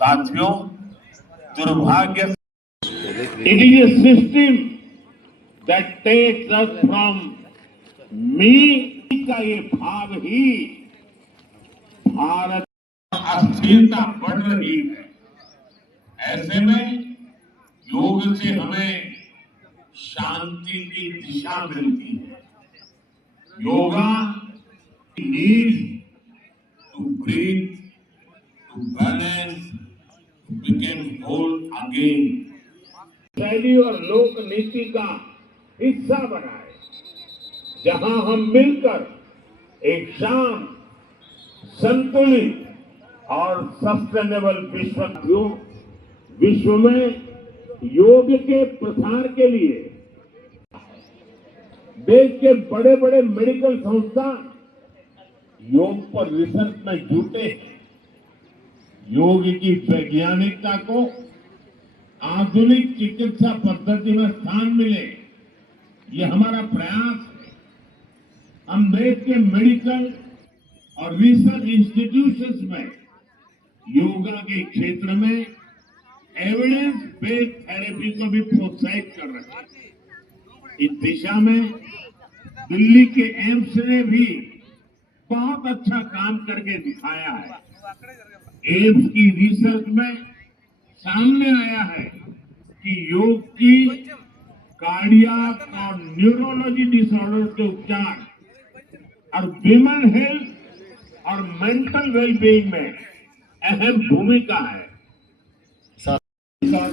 साथियों दुर्भाग्य it is a system that takes us from me का ये भाव ही भारत अस्थिरता बढ़ रही है। ऐसे में योग से हमें शांति की दिशा मिलती है। Yoga need to breathe to balance to become whole again शैली और लोक नीति का हिस्सा बनाए, जहाँ हम मिलकर एक शांत संतुलित और सस्टेनेबल विश्व विश्व में योग के प्रसार के लिए देश के बड़े बड़े मेडिकल संस्थान योग पर रिसर्च में जुटे हैं। योग की वैज्ञानिकता को आधुनिक चिकित्सा पद्धति में स्थान मिले, ये हमारा प्रयास है। हम देश के मेडिकल और रिसर्च इंस्टीट्यूशंस में, योगा के क्षेत्र में एविडेंस बेस्ड थेरेपी को भी प्रोत्साहित कर रहे हैं। इस दिशा में दिल्ली के एम्स ने भी बहुत अच्छा काम करके दिखाया है। एम्स की रिसर्च में सामने आया है कि योग की कार्डियाक और न्यूरोलॉजी डिसऑर्डर के उपचार और विमेन हेल्थ और मेंटल वेलबींग में अहम भूमिका है।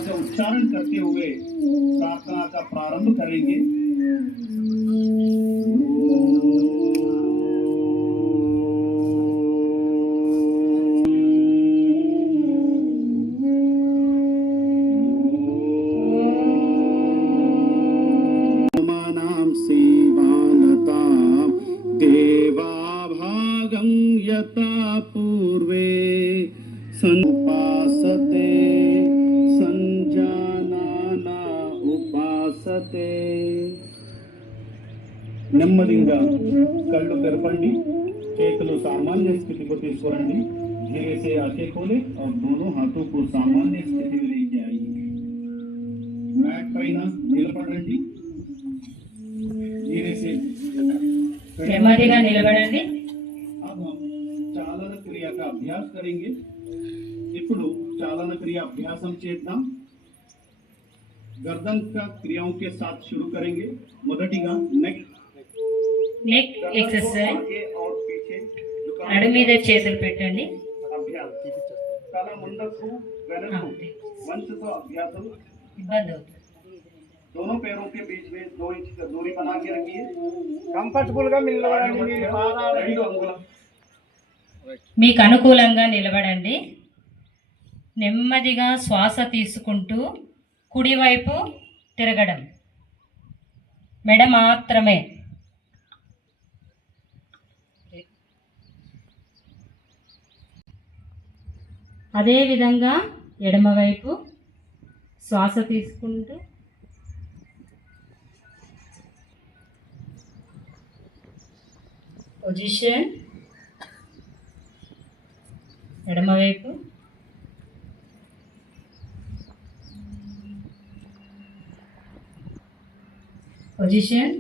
उच्चारण करते हुए प्रार्थना का प्रारंभ करेंगे। పైన నిలబడండి. నిలబడండి చాలన క్రియ అభ్యాసం अभ्यास ఇప్పుడు చాలన క్రియ అభ్యాసం చేద్దాం. गर्दन का क्रियाओं के మొదటిగా నెక్ నెక్ ఎక్సర్సైజ్ నడు మీద చేతులు పెట్టండి. అభ్యాసం. తల ముందకు వెనక్కు వంచుతో అభ్యాసం. ఇబ్బంది అవుతుంది. दोनों पैरों के बीच में दो इंच का दूरी बना के रखिए కంఫర్టబుల్ గా నిలబడండి మీ పాదాలు రెడీగా అంగుళం మీకు అనుకూలంగా నిలబడండి నెమ్మదిగా శ్వాస తీసుకుంటూ కుడివైపు తిరగడం మెడ మాత్రమే అదేవిధంగా ఎడమవైపు శ్వాస తీసుకుంటూ పొజిషన్. ఎడమవైపు పొజిషన్.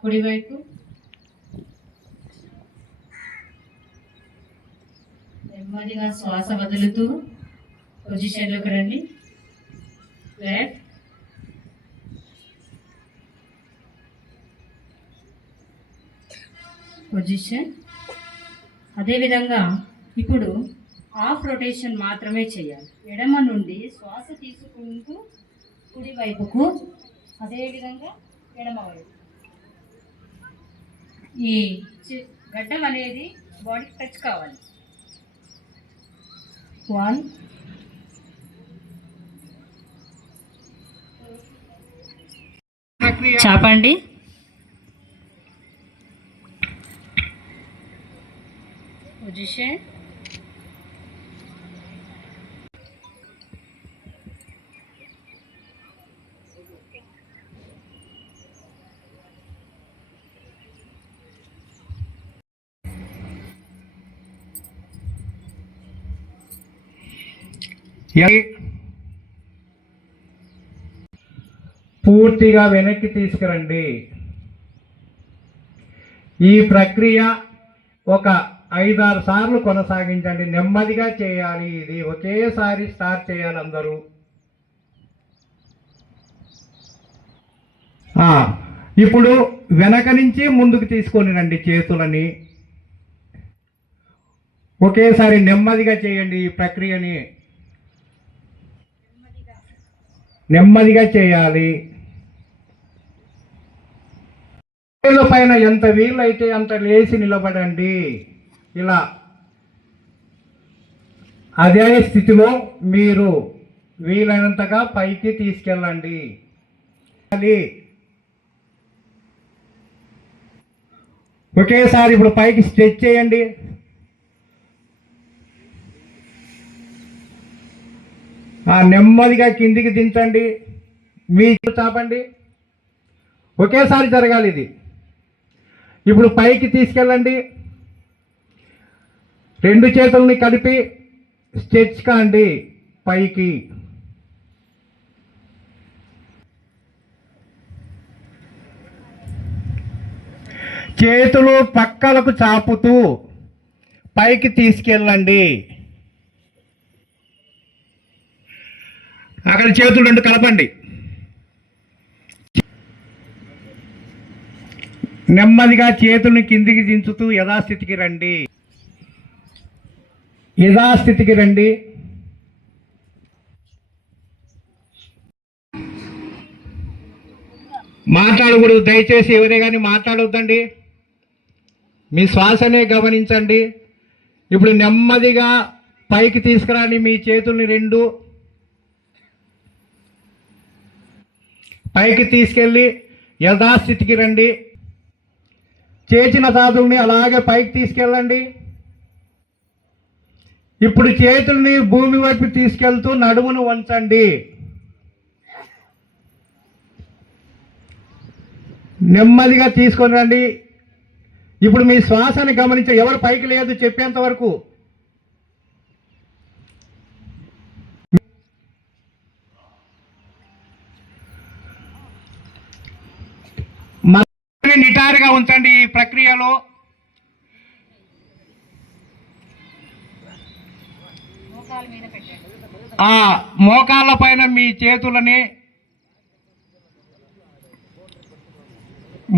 కుడివైపు నెమ్మదిగా శ్వాస వదులుతూ పొజిషన్లోకి రండి. లెఫ్ట్. పొజిషన్ అదేవిధంగా ఇప్పుడు ఆఫ్ రొటేషన్ మాత్రమే చేయాలి. ఎడమ నుండి శ్వాస తీసుకుంటూ కుడి వైపుకు అదేవిధంగా ఎడమ వైపు. ఈ గడ్డం అనేది బాడీకి టచ్ కావాలి. వన్ చాపండి position పూర్తిగా వెనక్కి తీసుకురండి. ఈ ప్రక్రియ ఒక ఐదారు సార్లు కొనసాగించండి. నెమ్మదిగా చేయాలి ఇది. ఒకేసారి స్టార్ట్ చేయాలి అందరూ. ఇప్పుడు వెనక నుంచి ముందుకు తీసుకొని రండి చేతులని. ఒకేసారి నెమ్మదిగా చేయండి ఈ ప్రక్రియని. నెమ్మదిగా చేయాలి. పైన ఎంత వీలైతే అంత లేచి నిలబడండి. ఇలా. అదే స్థితిలో మీరు వీలైనంతగా పైకి తీసుకెళ్ళండి. అది ఒకేసారి ఇప్పుడు పైకి స్ట్రెచ్ చేయండి. ఆ నెమ్మదిగా కిందికి దించండి. మీ చాపండి. ఒకేసారి జరగాలి ఇది. ఇప్పుడు పైకి తీసుకెళ్ళండి. రెండు చేతుల్ని కలిపి స్ట్రెచ్ కాండి పైకి. చేతులు పక్కలకు చాపుతూ పైకి తీసుకెళ్ళండి. అక్కడ చేతులు రెండు కలపండి. నెమ్మదిగా చేతుల్ని కిందికి దించుతూ యథాస్థితికి రండి. యథాస్థితికి రండి. మాట్లాడకూడదు దయచేసి ఎవరే కానీ మాట్లాడొద్దండి. మీ శ్వాసనే గమనించండి. ఇప్పుడు నెమ్మదిగా పైకి తీసుకురండి మీ చేతుల్ని రెండు. పైకి తీసుకెళ్ళి యథాస్థితికి రండి. చేసిన ధాతుల్ని అలాగే పైకి తీసుకెళ్ళండి. ఇప్పుడు చేతుల్ని భూమి వైపు తీసుకెళ్తూ నడుమును వంచండి. నెమ్మదిగా తీసుకొని రండి. ఇప్పుడు మీ శ్వాసని గమనించ ఎవరు పైకి లేదు చెప్పేంత వరకు. నిటారుగా ఉంచండి ఈ ప్రక్రియలో మోకాల మీద పెట్టండి ఆ మోకాళ్ళ పైన మీ చేతులని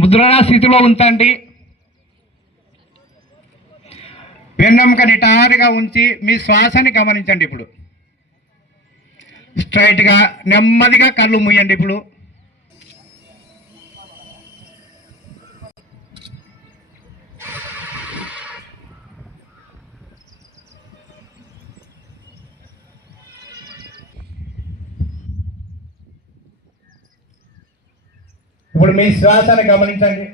ముద్రణ స్థితిలో ఉంచండి. వెన్నెముక నిటారుగా ఉంచి మీ శ్వాసని గమనించండి ఇప్పుడు. స్ట్రైట్గా నెమ్మదిగా కళ్ళు మూయండి ఇప్పుడు. ఇప్పుడు మీ శ్వాసను గమనించండి.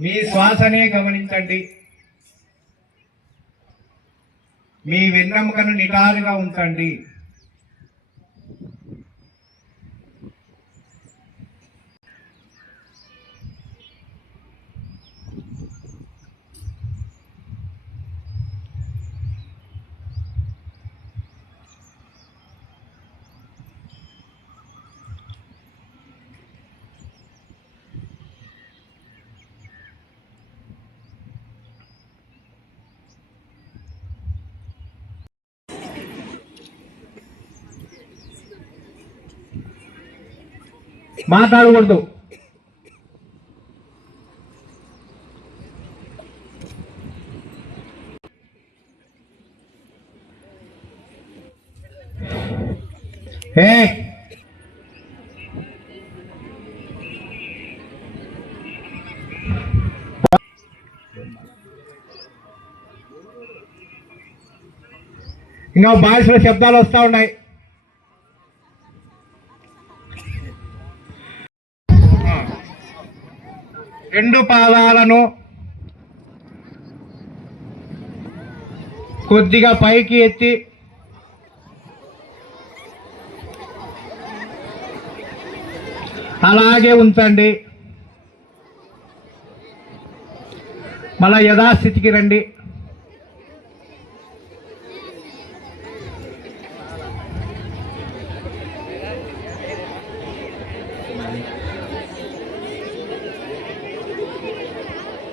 మీ శ్వాసనే గమనించండి. మీ వెన్నెముకను నిటారుగా ఉంచండి. మాట్లాడకూడదు. ఏ. ఇంకా భాషలో శబ్దాలు వస్తూ ఉన్నాయి. రెండు పాదాలను కొద్దిగా పైకి ఎత్తి అలాగే ఉంచండి. మళ్ళా యథాస్థితికి రండి.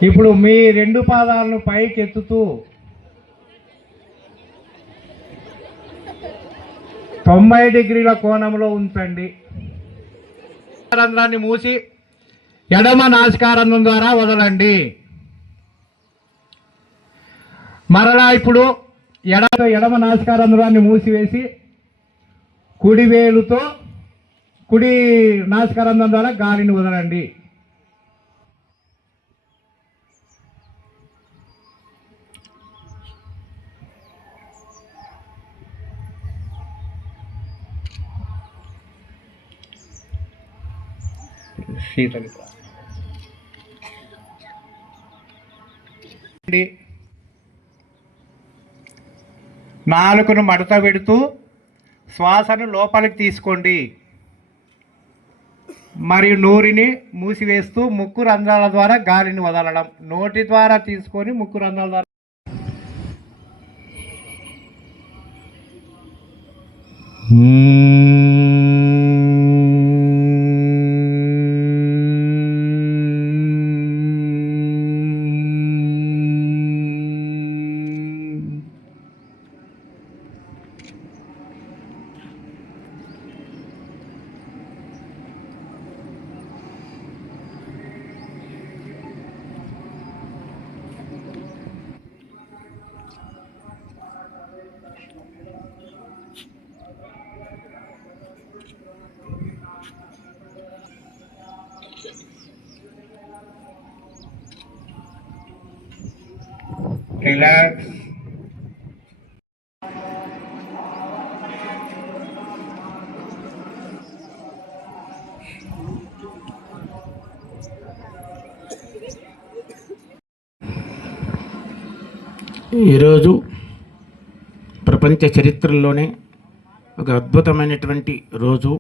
ఇప్పుడు మీ రెండు పాదాలను పైకి ఎత్తుతూ తొంభై డిగ్రీల కోణంలో ఉంచండి. రంధ్రాన్ని మూసి ఎడమ నాసికారంధ్రం ద్వారా వదలండి. మరలా ఇప్పుడు ఎడ ఎడమ నాసికారంధ్రాన్ని మూసివేసి కుడి వేలుతో కుడి నాసికారంధ్రం ద్వారా గాలిని వదలండి. శీతలి నాలుకను మడత పెడుతూ శ్వాసను లోపలికి తీసుకోండి. మరియు నోరిని మూసివేస్తూ ముక్కు రంధ్రాల ద్వారా గాలిని వదలడం. నోటి ద్వారా తీసుకొని ముక్కు రంధ్రాల ద్వారా Hmm. ఈరోజు ప్రపంచ చరిత్రలోనే ఒక అద్భుతమైనటువంటి రోజు.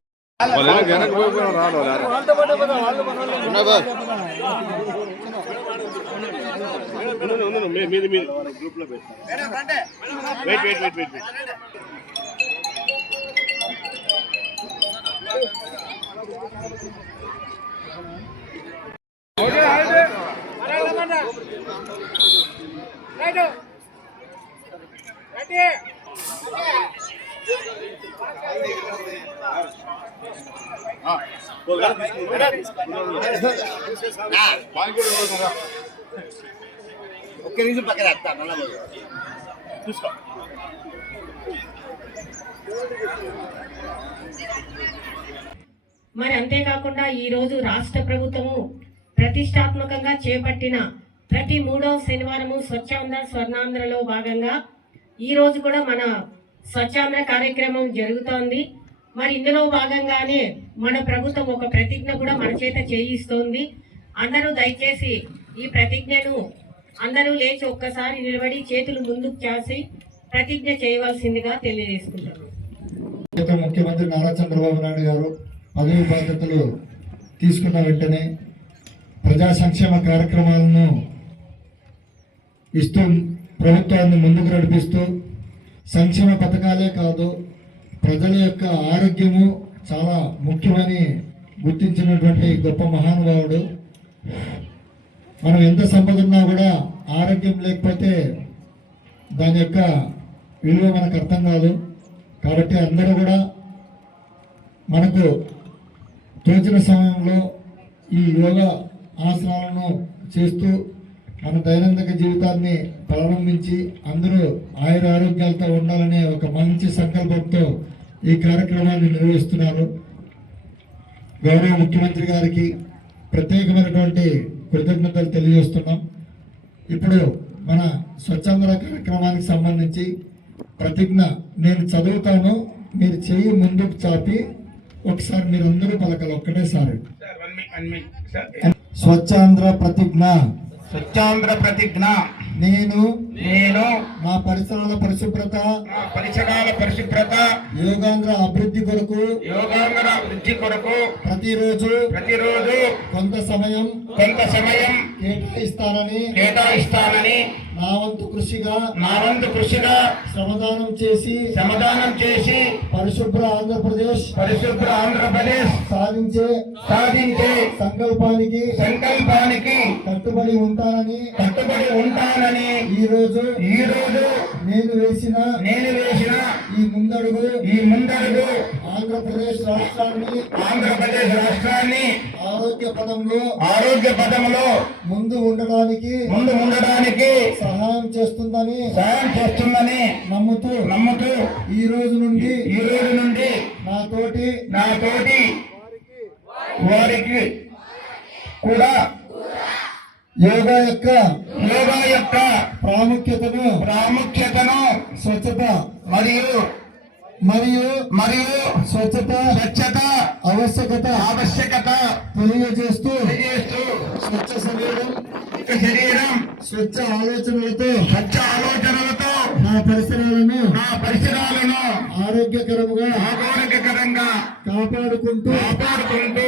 మరి అంతేకాకుండా ఈ రోజు రాష్ట్ర ప్రభుత్వము ప్రతిష్టాత్మకంగా చేపట్టిన ప్రతి మూడవ శనివారము స్వచ్ఛాంధ్ర స్వర్ణాంధ్రలో భాగంగా ఈరోజు కూడా మన స్వచ్ఛాంధ్ర కార్యక్రమం జరుగుతోంది. మరి ఇందులో భాగంగానే మన ప్రభుత్వం ఒక ప్రతిజ్ఞ కూడా మన చేత చేయిస్తోంది. అందరూ దయచేసి ఈ ప్రతిజ్ఞను అందరూ లేచి ఒక్కసారి నిలబడి చేతులు ముందుకు చేసి ప్రతిజ్ఞ చేయవలసిందిగా తెలియజేసుకుంటాను గత ముఖ్యమంత్రి నారా చంద్రబాబు నాయుడు గారు పదవి బాధ్యతలు తీసుకున్న వెంటనే ప్రజా సంక్షేమ కార్యక్రమాలను ఇస్తూ ప్రభుత్వాన్ని ముందుకు నడిపిస్తూ సంక్షేమ పథకాలే కాదు ప్రజల యొక్క ఆరోగ్యము చాలా ముఖ్యమని గుర్తించినటువంటి గొప్ప మహానుభావుడు. మనం ఎంత సంపద ఉన్నా కూడా ఆరోగ్యం లేకపోతే దాని యొక్క విలువ మనకు అర్థం కాదు. కాబట్టి అందరూ కూడా మనకు తోచిన సమయంలో ఈ యోగా ఆసనాలను చేస్తూ మన దైనందిక జీవితాన్ని ప్రారంభించి అందరూ ఆయుర ఆరోగ్యాలతో ఉండాలనే ఒక మంచి సంకల్పంతో ఈ కార్యక్రమాన్ని నిర్వహిస్తున్నారు. గౌరవ ముఖ్యమంత్రి గారికి ప్రత్యేకమైనటువంటి కృతజ్ఞతలు తెలియజేస్తున్నాం. ఇప్పుడు మన స్వచ్ఛంద కార్యక్రమానికి సంబంధించి ప్రతిజ్ఞ నేను చదువుతాను మీరు చెయ్యి ముందుకు చాపి ఒకసారి మీరందరూ పలకలు ఒక్కటేసారి. స్వచ్ఛాంధ్ర ప్రతిజ్ఞ. స్వచ్ఛాంధ్ర ప్రతిజ్ఞ. నేను నేను నా పరిసరాల పరిశుభ్రత నా పరిసరాల పరిశుభ్రత యోగాంధ్ర అభివృద్ధి కొరకు యోగాంగన వృద్ధి కొరకు ప్రతిరోజు ప్రతిరోజు కొంత సమయం కొంత సమయం కేటాయిస్తానని కేటాయిస్తానని నా వంతు కృషిగా నా వంతు కృషిగా శ్రమదానం చేసి సమాధానం చేసి పరిశుభ్ర ఆంధ్రప్రదేశ్ పరిశుభ్ర ఆంధ్రప్రదేశ్ సాధించే సాధించే సంకల్పానికి సంకల్పానికి కట్టుబడి ఉంటానని కట్టుబడి ఉంటానని ఈ రోజు ఈ రోజు నేను వేసిన నేను వేసిన ఈ ముందడుగు ఈ ముందడుగు ఆంధ్రప్రదేశ్ రాష్ట్రాన్ని ఆంధ్రప్రదేశ్ రాష్ట్రాన్ని ఆరోగ్య పదంలో ఆరోగ్య పథంలో ముందు ఉండడానికి ముందు ఉండడానికి సహాయం చేస్తుందని సాయం చేస్తుందని నమ్ముతూ నమ్ముతూ ఈ రోజు నుండి ఈ రోజు నుండి నా తోటి నా తోటి వారికి కూడా యోగా యొక్క యోగా యొక్క ప్రాముఖ్యతను ప్రాముఖ్యతను స్వచ్ఛత మరియు మరియు మరియు స్వచ్ఛత స్వచ్ఛత ఆవశ్యకత ఆవశ్యకత తెలియజేస్తూ తెలియజేస్తూ స్వచ్ఛ శరీరం శరీరం స్వచ్ఛ ఆలోచనలతో స్వచ్ఛ ఆలోచనలతో నా పరిసరాలను నా పరిసరాలను ఆరోగ్యకరముగా ఆరోగ్యకరంగా కాపాడుకుంటూ కాపాడుకుంటూ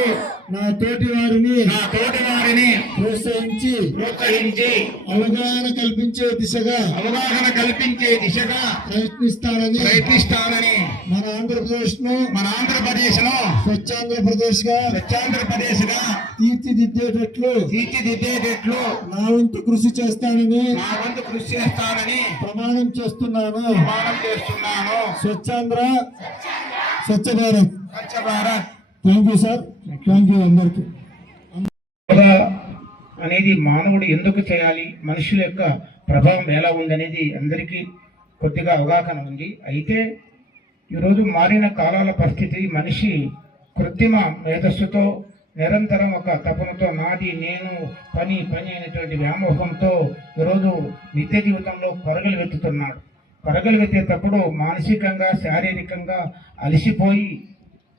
నా తోటి వారిని నా తోటి వారిని ప్రోత్సహించి ప్రోత్సహించి అవగాహన కల్పించే దిశగా అవగాహన కల్పించే దిశగా ప్రయత్నిస్తానని ప్రయత్నిస్తానని మన ఆంధ్రప్రదేశ్ను మన ఆంధ్రప్రదేశ్ను స్వచ్ఛాంధ్రప్రదేశ్గా స్వచ్ఛాంధ్రప్రదేశ్గా తీర్చిదిద్దేటట్లు తీర్చిదిద్దేటట్లు నా వంతు కృషి చేస్తానని నా వంతు కృషి చేస్తానని ప్రమాణం చేస్తున్నాను. చేస్తున్నాను. Swachhandhra. Swachh Bharat Swachh Bharat thank you sir thank you అందరికీ అనేది మానవుడు ఎందుకు చేయాలి? మనుషుల యొక్క ప్రభావం ఎలా ఉందనేది అందరికీ కొద్దిగా అవగాహన ఉంది. అయితే ఈరోజు మారిన కాలాల పరిస్థితి మనిషి కృత్రిమ మేధస్సుతో నిరంతరం ఒక తపనతో నాది నేను పని పని అనేటువంటి వ్యామోహంతో ఈరోజు నిత్య జీవితంలో పరుగులు వెతుకుతున్నాడు పరుగులు తప్పుడు మానసికంగా శారీరకంగా అలసిపోయి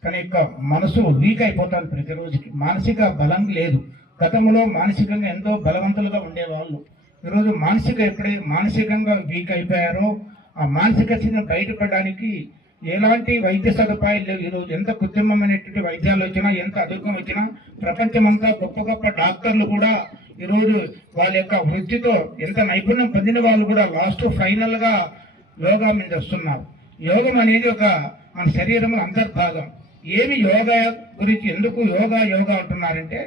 తన యొక్క మనసు వీక్ అయిపోతాను ప్రతిరోజుకి. మానసిక బలం లేదు. గతంలో మానసికంగా ఎంతో బలవంతులుగా ఉండేవాళ్ళు. ఈరోజు మానసిక ఎప్పుడే మానసికంగా వీక్ అయిపోయారో ఆ మానసిక స్థితిని బయటపడడానికి ఎలాంటి వైద్య సదుపాయాలు లేవు. ఈరోజు ఎంత కృత్రిమమైనటువంటి వైద్యాలు వచ్చినా ఎంత అధికం వచ్చినా ప్రపంచమంతా గొప్ప గొప్ప డాక్టర్లు కూడా ఈరోజు వాళ్ళ యొక్క వృత్తితో ఎంత నైపుణ్యం పొందిన వాళ్ళు కూడా లాస్ట్ ఫైనల్గా యోగా మీద వస్తున్నారు. యోగం అనేది ఒక మన శరీరంలో అంతర్భాగం. ఏమి యోగా గురించి ఎందుకు యోగా యోగా అంటున్నారంటే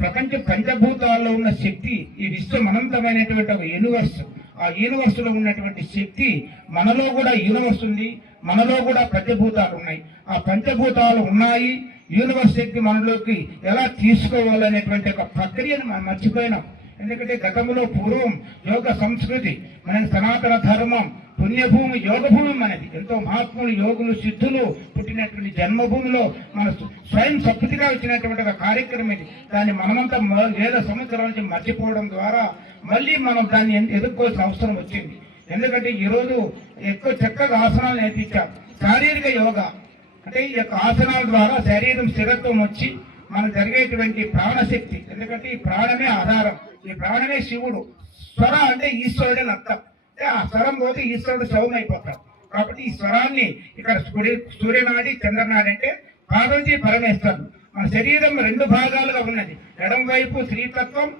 ప్రపంచ పంచభూతాల్లో ఉన్న శక్తి ఈ విశ్వం అనంతమైనటువంటి ఒక యూనివర్స్ ఆ యూనివర్స్లో ఉన్నటువంటి శక్తి మనలో కూడా యూనివర్స్ ఉంది మనలో కూడా పంచభూతాలు ఉన్నాయి. ఆ పంచభూతాలు ఉన్నాయి యూనివర్స్ శక్తి మనలోకి ఎలా తీసుకోవాలనేటువంటి ఒక ప్రక్రియను మనం మర్చిపోయినాం. ఎందుకంటే గతంలో పూర్వం యోగ సంస్కృతి మన సనాతన ధర్మం పుణ్యభూమి యోగ భూమి మనది. ఎంతో మహాత్ములు యోగులు సిద్ధులు పుట్టినటువంటి జన్మభూమిలో మన స్వయం సప్తిగా వచ్చినటువంటి ఒక కార్యక్రమం ఇది. దాన్ని మనమంతా వేల సంవత్సరాల నుంచి మర్చిపోవడం ద్వారా మళ్ళీ మనం దాన్ని ఎదుర్కోవాల్సిన అవసరం వచ్చింది. ఎందుకంటే ఈరోజు ఎక్కువ చక్కగా ఆసనాలు నేర్పించాం శారీరక యోగ అంటే ఈ యొక్క ఆసనాల ద్వారా శరీరం స్థిరత్వం వచ్చి మనకు జరిగేటువంటి ప్రాణశక్తి. ఎందుకంటే ఈ ప్రాణమే ఆధారం. ఈ ప్రాణమే శివుడు. స్వర అంటే ఈశ్వరుడే అర్థం. అంటే ఆ స్వరం పోతే ఈశ్వరుడు శవం అయిపోతాడు కాబట్టి ఈ స్వరాన్ని ఇక్కడ సూర్య సూర్యనాడి చంద్రనాడి అంటే పార్వతి పరమేశ్వరుడు. మన శరీరం రెండు భాగాలుగా ఉన్నది. ఎడం వైపు స్త్రీతత్వం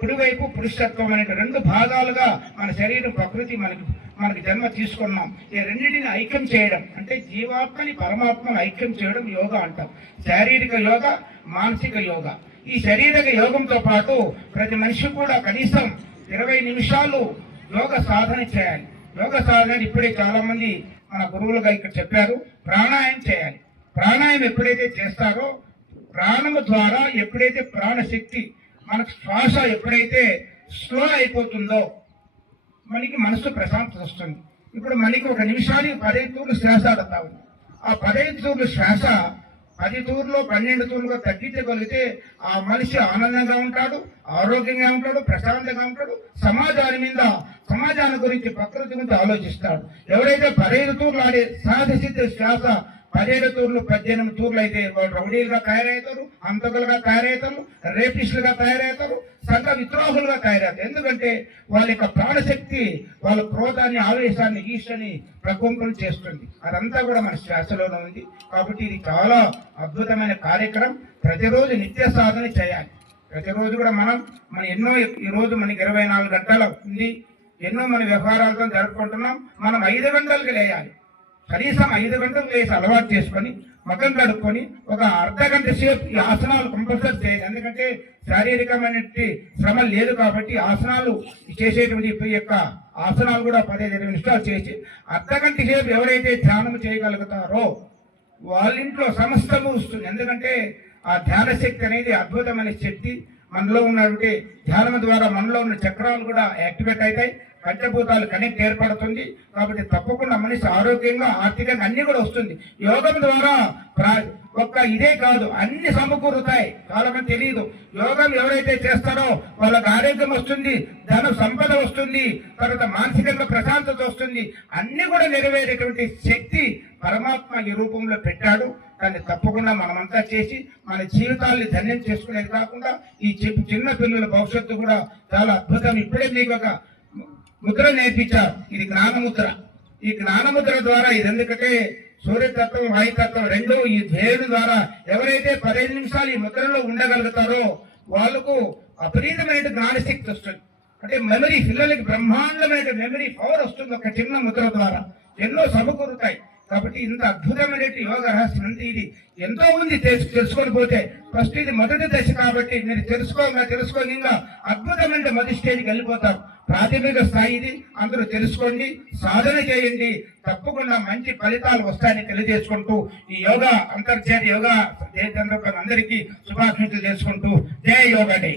కుడివైపు పురుషత్వం అనే రెండు భాగాలుగా మన శరీరం ప్రకృతి మనకి మనకి జన్మ తీసుకున్నాం. ఈ రెండింటిని ఐక్యం చేయడం అంటే జీవాత్మని పరమాత్మను ఐక్యం చేయడం యోగా అంటాం. శారీరక యోగ మానసిక యోగా. ఈ శరీరక యోగంతో పాటు ప్రతి మనిషి కూడా కనీసం ఇరవై నిమిషాలు యోగ సాధన చేయాలి. యోగ సాధన ఇప్పుడే చాలా మంది మన గురువులుగా ఇక్కడ చెప్పారు. ప్రాణాయామం చేయాలి. ప్రాణాయామం ఎప్పుడైతే చేస్తారో ప్రాణము ద్వారా ఎప్పుడైతే ప్రాణశక్తి మనకు శ్వాస ఎప్పుడైతే స్లో అయిపోతుందో మనకి మనసు ప్రశాంతత వస్తుంది. ఇప్పుడు మనకి ఒక నిమిషానికి పదహైదు తూర్లు శ్వాస ఆడతా ఉంది. ఆ పదహైదు తూర్లు శ్వాస పది తూర్లో పన్నెండు తూర్లుగా తగ్గించగలిగితే ఆ మనిషి ఆనందంగా ఉంటాడు ఆరోగ్యంగా ఉంటాడు ప్రశాంతంగా ఉంటాడు సమాజాన్ని మీద సమాజాన్ని గురించి ప్రకృతి గురించి ఆలోచిస్తాడు. ఎవరైతే పదహైదు తూర్లు ఆడే సాధసిద్ధ శ్వాస పదిహేడు తూర్లు పద్దెనిమిది తూర్లు అయితే వాళ్ళు రౌడీలుగా తయారవుతారు అంతకులుగా తయారవుతారు రేపిస్టులుగా తయారవుతారు సంఘ విద్రోహులుగా తయారవుతారు. ఎందుకంటే వాళ్ళ యొక్క ప్రాణశక్తి వాళ్ళ క్రోధాన్ని ఆవేశాన్ని ఈర్షని ప్రకోపం చేస్తుంది. అదంతా కూడా మన శ్వాసలోనే ఉంది. కాబట్టి ఇది చాలా అద్భుతమైన కార్యక్రమం. ప్రతిరోజు నిత్య సాధన చేయాలి. ప్రతిరోజు కూడా మనం మన ఎన్నో ఈ రోజు మనకి ఇరవై నాలుగు గంటలు ఉంది. ఎన్నో మన వ్యవహారాలతో జరుపుకుంటున్నాం. మనం ఐదు గంటలకు లేయాలి. కనీసం ఐదు గంటలు లేచి అలవాటు చేసుకొని మగం కడుక్కొని ఒక అర్ధ గంట సేపు ఈ ఆసనాలు కంపల్సరీ చేయాలి ఎందుకంటే శారీరకమైన శ్రమ లేదు కాబట్టి ఆసనాలు చేసేటువంటి ఈ యొక్క ఆసనాలు కూడా పదిహేను ఇరవై నిమిషాలు చేసి అర్ధ గంట సేపు ఎవరైతే ధ్యానం చేయగలుగుతారో వాళ్ళ ఇంట్లో సమస్తము వస్తుంది. ఎందుకంటే ఆ ధ్యాన శక్తి అనేది అద్భుతమైన శక్తి. మనలో ఉన్నటువంటి ధ్యానం ద్వారా మనలో ఉన్న చక్రాలు కూడా యాక్టివేట్ అవుతాయి. పంచభూతాలు కనెక్ట్ ఏర్పడుతుంది. కాబట్టి తప్పకుండా మనిషి ఆరోగ్యంగా ఆర్థికంగా అన్ని కూడా వస్తుంది. యోగం ద్వారా ప్రా- ఒక్క ఇదే కాదు అన్ని సమకూరుతాయి. చాలా మంది తెలియదు. యోగం ఎవరైతే చేస్తారో వాళ్ళకి ఆరోగ్యం వస్తుంది ధన సంపద వస్తుంది తర్వాత మానసికంగా ప్రశాంతత వస్తుంది. అన్ని కూడా నెరవేరేటువంటి శక్తి పరమాత్మ ఈ రూపంలో పెట్టాడు. దాన్ని తప్పకుండా మనమంతా చేసి మన జీవితాల్ని ధన్యం చేసుకునేది కాకుండా ఈ చిన్న పిల్లల భవిష్యత్తు కూడా చాలా అద్భుతం. ఇప్పుడే మీకు ఒక ముద్ర నేర్పించారు. ఇది జ్ఞానముద్ర ఈ జ్ఞానముద్ర ద్వారా ఇది ఎందుకంటే సూర్యతత్వం వాయుతత్వం రెండు ఈ ధ్యేయుని ద్వారా ఎవరైతే పదిహేను నిమిషాలు ఈ ముద్రలో ఉండగలుగుతారో వాళ్ళకు అపరీతమైన జ్ఞానశక్తి వస్తుంది. అంటే మెమరీ పిల్లలకి బ్రహ్మాండమైన మెమరీ పవర్ వస్తుంది ఒక చిన్న ముద్ర ద్వారా. ఎన్నో సమకూరుతాయి కాబట్టి ఇంత అద్భుతమైన యోగ రహస్యం అంటే ఇది. ఎంతో మంది తెలుసు తెలుసుకొని పోతే ఫస్ట్ ఇది మొదటి దశ కాబట్టి మీరు తెలుసుకోగా తెలుసుకోగా అద్భుతమైన మొదటి స్టేజ్కి వెళ్ళిపోతారు ప్రాథమిక స్థాయి ఇది. అందరూ తెలుసుకోండి సాధన చేయండి. తప్పకుండా మంచి ఫలితాలు వస్తాయని తెలియజేసుకుంటూ ఈ యోగా అంతర్జాతీయ యోగా అందరికీ శుభాకాంక్షలు చేసుకుంటూ జయ యోగా డే.